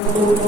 Allah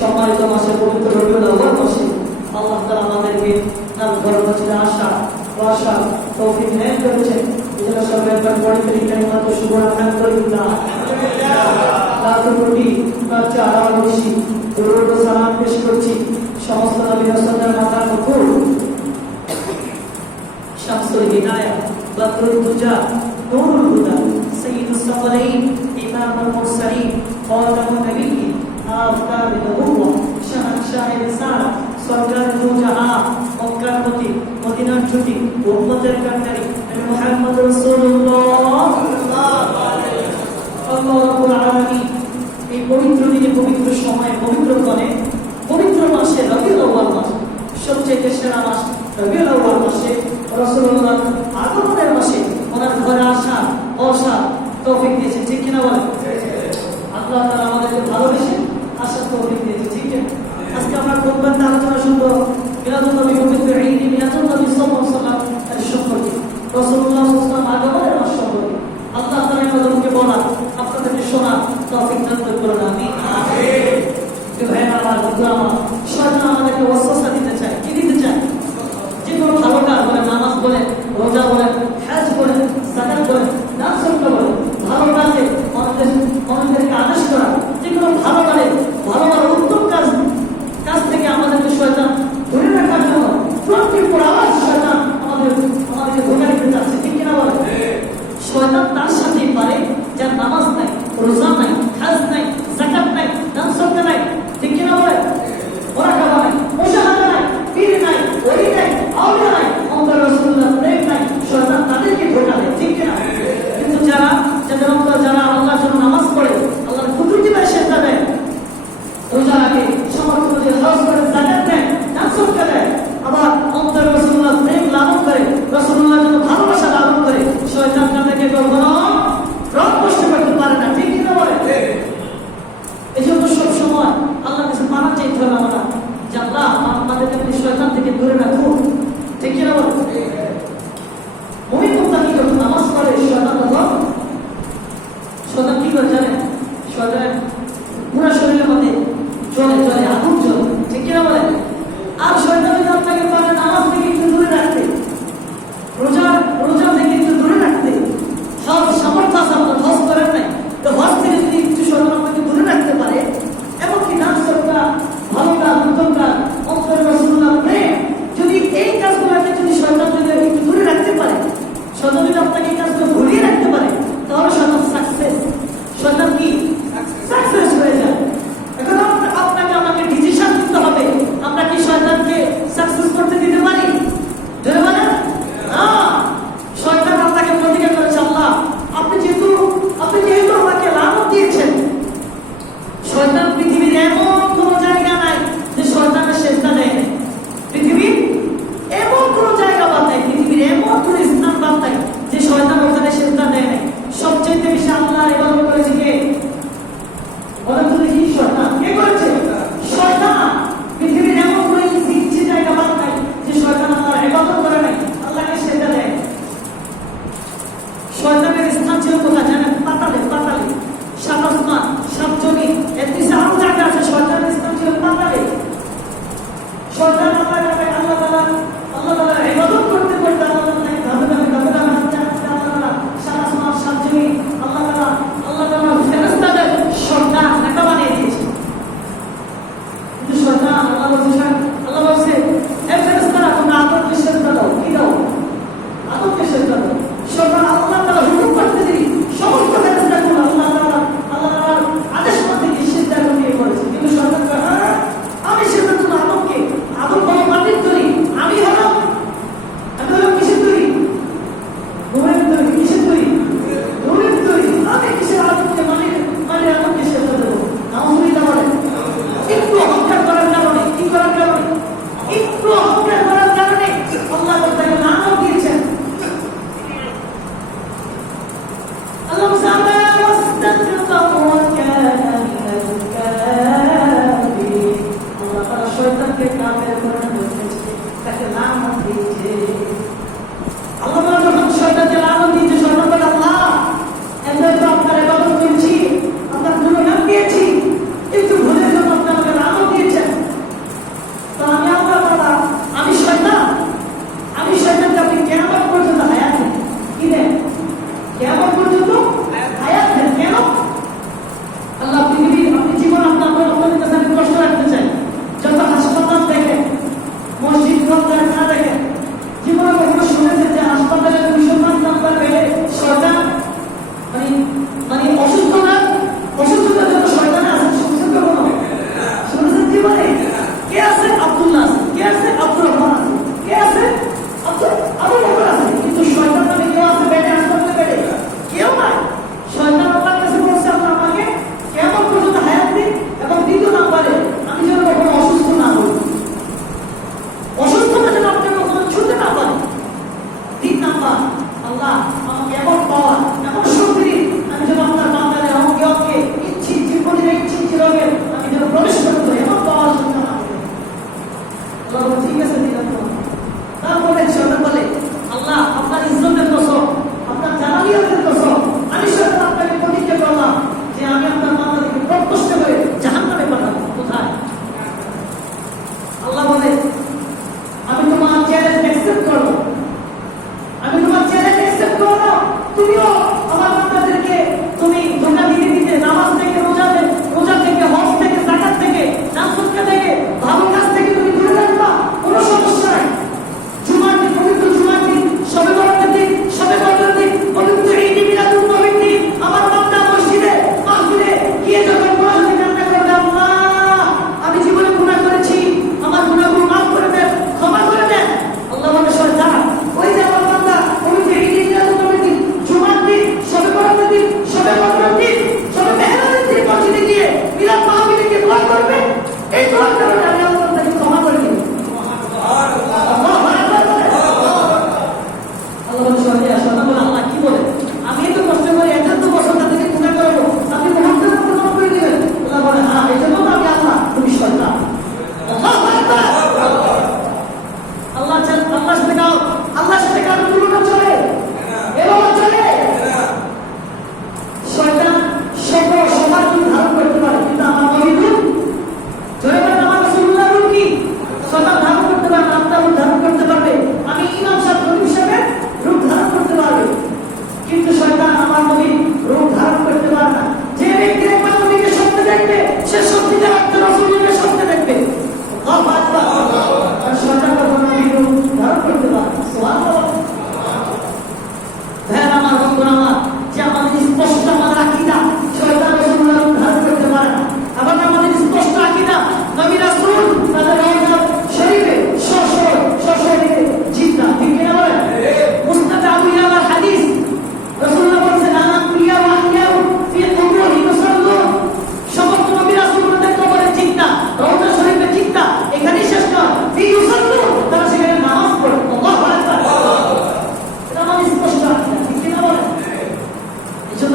সম্মানিত মাসে পবিত্র রবিউল আউয়াল মাসে আল্লাহ তাআলা আমাদেরকে নাম গর্বচিত আশা আশা তৌফিক দান করেছেন। এজন্য সবাই একবার পড়তে লিখেন মাত্র সুবহানাল্লাহ লাখো কোটি বাচ্চা আরো বেশি দরুদ ও সালাম পেশ করছি সমস্ত নবী রাসূলদের মাথার উপর শামসুল হিদায়াহ বদরুদ দুজা নূরুল হুদা সাইয়্যিদুস সালালিন ইমামুল মুরসালিন খাতামুন নবিয়্যিন আফতার নবুওয়াহ শাহনশাহ রিসালা সরকার দু জাহান মক্কার প্রতি মদিনার ছুটি উম্মতের কান্ডারি মুহাম্মদ রাসূলুল্লাহ সাল্লাল্লাহু আলাইহি ওয়াসাল্লাম। এই পবিত্র দিনে পবিত্র সময়ে পবিত্র ক্ষণে পবিত্র মাসে রবিউল আউয়াল মাস সবচেয়ে সেরা মাস রবিউল আউয়াল মাসে রাসূলুল্লাহ আগমনের মাসে ওনার ঘরে আসা বসা তৌফিক দিয়েছে, ঠিক কিনা বলেন? আল্লাহ তাআলা আমাদেরকে ভালোবেসে আসার তৌফিক দিয়েছে, ঠিক না? আজকে আমরা কোরবান আলোচনা শুনবো মিলাদুন নবী পবিত্র ঈদ মিলাদুন নবী সাল্লাল্লাহু আলাইহি ওয়াসাল্লাম এর সম্পর্কে রাসূলুল্লাহ সাল্লাল্লাহু আলাইহি ওয়াসাল্লাম আগমনের মাস সম্পর্কে আল্লাহ তাআলা আমাদেরকে বলা আপনাদেরকে শোনা তৌফিক দান করুন, আমিন। ভাইরা আমার বন্ধুরা আমার, শয়তান আমাদেরকে ওয়াসওয়াসা দিতে চায়। কি দিতে চায়? যে কোনো ভালো কাজ বলেন, নামাজ বলেন, রোজা বলেন, হজ বলেন, যাকাত বলেন, দান সদকা বলেন, ভালো কাজে আমাদেরকে আদেশ করা, যে কোনো ভালো কাজে ভালো ভালো উত্তম কাজ থেকে আমাদেরকে শয়তান ধরে রাখার জন্য প্রত্যেক পর আওয়াজ শয়তান আমাদেরকে ধোঁকা দিতে চাচ্ছে, ঠিক কিনা বলেন? শয়তান তার সাথেই পারে যার নামাজ নাই, রোজা নাই, হজ নাই, যাকাত নাই, দান সদকা নাই, ঠিক কিনা বলেন? মুরাকাবা নাই, মুশাহাদা নাই, পীর নাই, ওলি নাই, আউলিয়া নাই, মুহাম্মদ রাসূলুল্লাহ প্রেম নাই, শয়তান তাদেরকে ধোঁকা দেয়, ঠিক কিনা? আল্লাহ আমাকে এমন পাওয়া এমন শক্তি দিন, আমি যেন আপনার বান্দাদের আমাকে অঙ্গে ইচ্ছি জীবনের ইচ্ছি রোগের আমি যেন প্রবেশ করতে পারি, এমন পাওয়ার জন্য আমাকে আল্লাহ বলে, ঠিক আছে দিলাম। তারপরে শয়তান বলে, আল্লাহ আপনার ইজ্জতের কসম, আপনার জালালিয়াতের কসম, আমি শয়তান আপনাকে প্রতিজ্ঞা করলাম যে আমি আপনার বান্দাদেরকে প্রত্যক্ষ করে জাহান্নামে পাঠাবো। কোথায়? আল্লাহ বলে, আমি তোমার চ্যালেঞ্জ অ্যাকসেপ্ট করবো, আমি তোমার চ্যালেঞ্জ অ্যাকসেপ্ট করবো। তুমিও আমার বান্দাদেরকে তুমি ধোঁকা দিতে দিতে নামাজ থেকে রোজা থেকে হজ থেকে যাকাত থেকে নাফরমানি থেকে ভালো কাজ থেকে তুমি দূরে রাখবা, কোনো সমস্যা নাই। জুমার দিন, পবিত্র জুমার দিন, শবে বরাতের দিন, শবে কদরের দিন, পবিত্র ঈদ মিলাদুন নবীর দিন আমার বান্দা মসজিদে মাহফিলে গিয়ে যখন কোরআনে কান্না করবে, আল্লাহ আমি জীবনে গুনাহ করেছি, আমার গুনাহগুলো মাফ করে দেন, ক্ষমা করে দেন। আল্লাহ বলে, শয়তান ওই যে আমার বান্দা পবিত্র ঈদ মিলাদুন নবীর দিন, জুমার দিন, শবে বরাতের দিন, শবে কদরের দিন, শবে মেহরাজের দিন মসজিদে গিয়ে মিলাদ মাহফিলে গিয়ে দোয়া করবে, এই দোয়ার কারণে আমি আল্লাহ তাকে ক্ষমা করে দিই। আল্লাহ কি বলে, আমি এত কষ্ট করে এত বছর তাদেরকে গুনাহ করবো, আপনি মুহাম্মদের উপর ক্ষমা করে দিবেন? আল্লাহ বলে, হ্যাঁ এই জন্য তো আমি আল্লাহ, তুমি শয়তান। আল্লাহর সাথে কারো তুলনা চলে? এভাবে চলে? শয়তান সবার রূপ ধারণ করতে পারে, কিন্তু আমার নবীর রূপ, জোরে বলেন আমার রাসূলুল্লাহ রূপ কি? শয়তান ধারণ করতে পারে না, আপনার রূপ ধারণ করতে পারবে, আমি ইমাম সাহেব নবী সাহেবের রূপ ধারণ করতে পারবে, কিন্তু শয়তান আমার নবীর রূপ ধারণ করতে পারে না। যে ব্যক্তি একবার নবীকে স্বপ্নে দেখবে, সে সত্যিতে অর্থে রাসূলুল্লাহকে স্বপ্নে দেখবে। আল্লাহু আকবার। আর শয়তান কখনো নবীর রূপ ধারণ করতে পারে না। সুবহানাল্লাহ। ভাইরা আমার, বন্ধুরা আমার, যে আমাদের স্পষ্ট আমাদের আকীদা, শয়তান রাসূলুল্লাহর রূপ ধারণ করতে পারে না। আবার আমাদের স্পষ্ট আকীদা, নবী রাসূল তাদের রওজা শরীফে সশরীরে জিন্দা, ঠিক কিনা বলেন? মুসনাদ আবু ইয়ালার হাদিস, রাসূলুল্লাহ বলেছেন, আনা কুলিয়া ওয়া আহইয়াউ ফি কুবুরিহিম ইউসাল্লুন। সমস্ত নবী রাসূলদের কবরে জিন্দা, রওজা শরীফে জিন্দা, এখানেই শেষ নয়, ফি ইউসাল্লুন, তারা সেখানে নামাজ পড়ে। আল্লাহু আকবার। এটা আমাদের স্পষ্ট আকীদা, ঠিক কিনা বলেন? এজন্য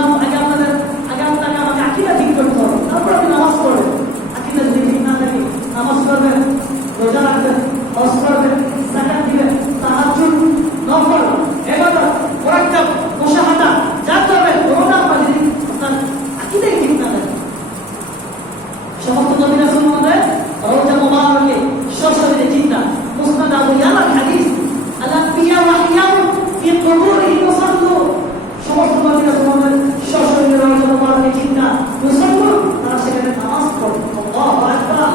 আগে আপনাকে আমাকে আকীদা ঠিক করতে হবে, তারপর আপনি নামাজ পড়বেন। আকীদা যদি ঠিক না থাকে, নামাজ পড়বেন, রোজা রাখবেন, হজ করবেন, যাকাত দিবেন, তাহাজ্জুদ, নফল, ইবাদত, মুরাক্কাব, মুশাহাদা যা করবেন, কোনটা আপনার যদি আপনার আকীদাই ঠিক না থাকে। সমস্ত নবী রাসূলদের রওজা মুবারকে সশরীরে জিন্দা, মুসনাদ আবু ইয়ালার হাদিস, আল আনবিয়া ওয়া আহইয়াউ ফি কুবুরিহিম ইউসাল্লুন। সমস্ত নবী রাসূলদের সশরীরে রওজা মুবারকে জিন্দা, ইউসাল্লুন, তারা সেখানে নামাজ পড়ে। আল্লাহু আকবার।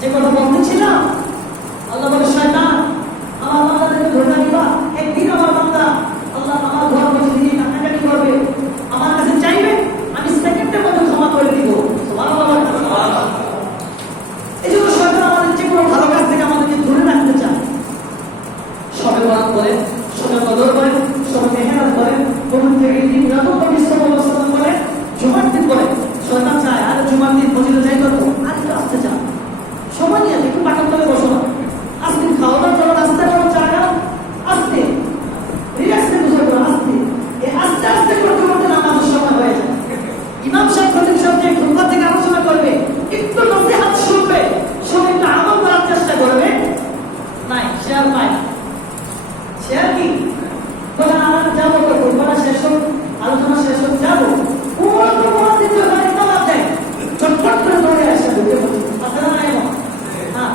যে কথা বলতেছিলাম, আল্লাহ বলে, শয়তান আমার বান্দাদেরকে ধোঁকা দিবা, একদিন আমার বান্দা আল্লাহ আমার ঘর বসে দিয়ে কান্নাকাটি করবে, আমার কাছে চাইবে, আমি সেকেন্ডের মধ্যে ক্ষমা করে দিব। সুবহানাল্লাহ। এই জন্য শয়তান আমাদের যে কোনো ভালো কাজ থেকে আমাদেরকে দূরে রাখতে চায়। শবে বরাত করেন, শবে কদর করেন, শবে মেহরাজ করেন, পবিত্র ঈদ মিলাদুন নবী সাল্লাল্লাহু আলাইহি ওয়াসাল্লাম করেন, জুমার দিন করেন। শয়তান চায় আরে জুমার দিন ফজিলত যাই করবো, আর একটু আসতে চান, সময় নিয়ে একটু পাঠান করে বসো না, আস্তে খাওয়া দাওয়া করো, আস্তে করো, চা খাও, আস্তে রিল্যাক্সে বুঝে করো, আস্তে আস্তে আস্তে করতে করতে নামাজের সময় হয়ে যায়। ইমাম সাহেব খতিব সাহেব যে খুতবা থেকে আলোচনা করবে, একটু নসিহত শুনবে, শুনে একটু আমল করার চেষ্টা করবে, নাই সে আর পায় না। সে আর কি বলে, আমরা যাবো তো খুতবা শেষ হোক, আলোচনা শেষ হোক, যাবো, চটপট করে দৌড়ে আসে,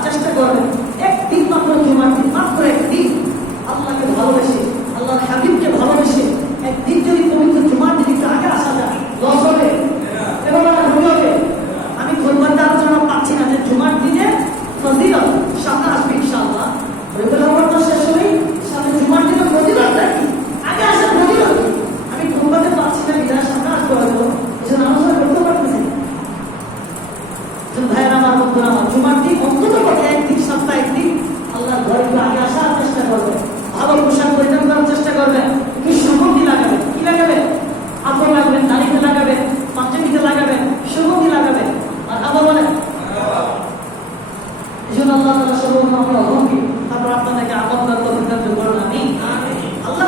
চেষ্টা করবেন একদিন মাত্র জুমার দিন, মাত্র একদিন আল্লাহকে ভালোবেসে, আল্লাহর হাবিবকে ভালোবেসে একদিন যদি পবিত্র জুমার দিন একটু আগে আসা যায়, লস হবে এবং হবে। আমি খুতবাতে আলোচনা পাচ্ছি না যে জুমার দিনে ফজিলত সামনে আসবে ইনশাআল্লাহ, শেষ হলেই সামনে জুমার দিনে ফজিলত কি আগে আসে, ফজিলত আমি খুতবাতে পাচ্ছি না, বিদায় সামনে আসতে পারবো, এই জন্য আলোচনা করতে পারতেছি। ভাইয়েরা আমার, বন্ধুরা আমার, জুমার দিন অন্তত একদিন, সপ্তাহে একদিন আল্লাহর ঘরে আগে আসার চেষ্টা করবেন, ভালো পোশাক পরিধান করার চেষ্টা করবেন, একটু সুগন্ধি লাগাবেন। কি লাগাবেন? আতর লাগাবেন, দাড়িতে লাগাবেন, পাঞ্জাবিতে লাগাবেন, সুগন্ধি লাগাবেন। আর আবার বলেন, এই জন্য আল্লাহ তাআলা সর্বপ্রথম আমরা অহংকি, তারপর আপনাদেরকে আমল করার তৌফিক দান করুন। আমিন। আল্লাহ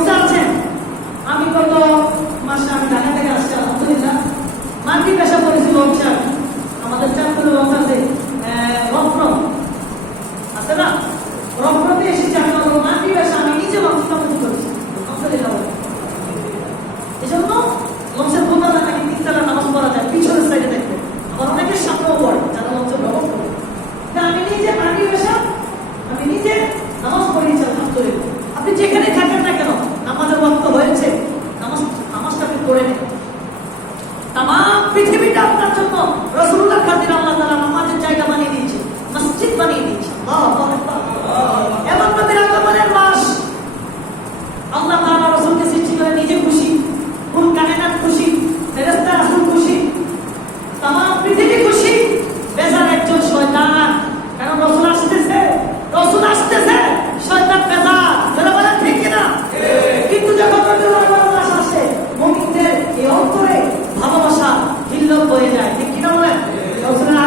বসে আছেন। আমি গত মাসে আমি ঢাকা থেকে আসছি, আলহামদুলিল্লাহ মাটি পেশা করেছি লঞ্চার। আমাদের চাঁদপুরে লঞ্চ আছে, রফরম আছে না, রফরমে এসেছি আমি। মাটি পেশা আমি নিজে লঞ্চ কাপড় করেছি, আলহামদুলিল্লাহ। এই জন্য লঞ্চের দোতলা নাকি 3 তলা নামাজ পড়া যায়, পিছনের সাইডে দেখবে। আবার অনেকের সামনেও পড়ে যারা লঞ্চের ব্যবহার করে। আমি নিজে মাটি পেশা, আমি নিজে নামাজ পড়িয়েছি, আলহামদুলিল্লাহ। আপনি যেখানে থাকেন না কেন, নামাজের ওয়াক্ত হয়েছে, নামাজটা আপনি পড়ে নেন। তামাম পৃথিবীটা আপনার জন্য রাসূলুল্লাহ খাতির আল্লাহ তাআলা নামাজের জায়গা বানিয়ে দিয়েছে, মসজিদ বানিয়ে দিয়েছে। আল্লাহু আকবার। এবং নবীর আগমনের মাস, আল্লাহ তাআলা রাসূলকে সৃষ্টি করে নিজে খুশি, কুল কায়নাত খুশি, ফেরেশতা রাসূল খুশি, তামাম পৃথিবী খুশি। বেজার একজন শয়তান, কারণ রাসূল আসতেছে, শয়তান বেজার। যারা বলেন ঠিক কিনা? কিন্তু যখন নবীর আগমনের মাস আসে, মুমিনদের এই অন্তরে ভালোবাসা হিল্লোল হয়ে যায়, ঠিক কিনা বলেন? রাসূলের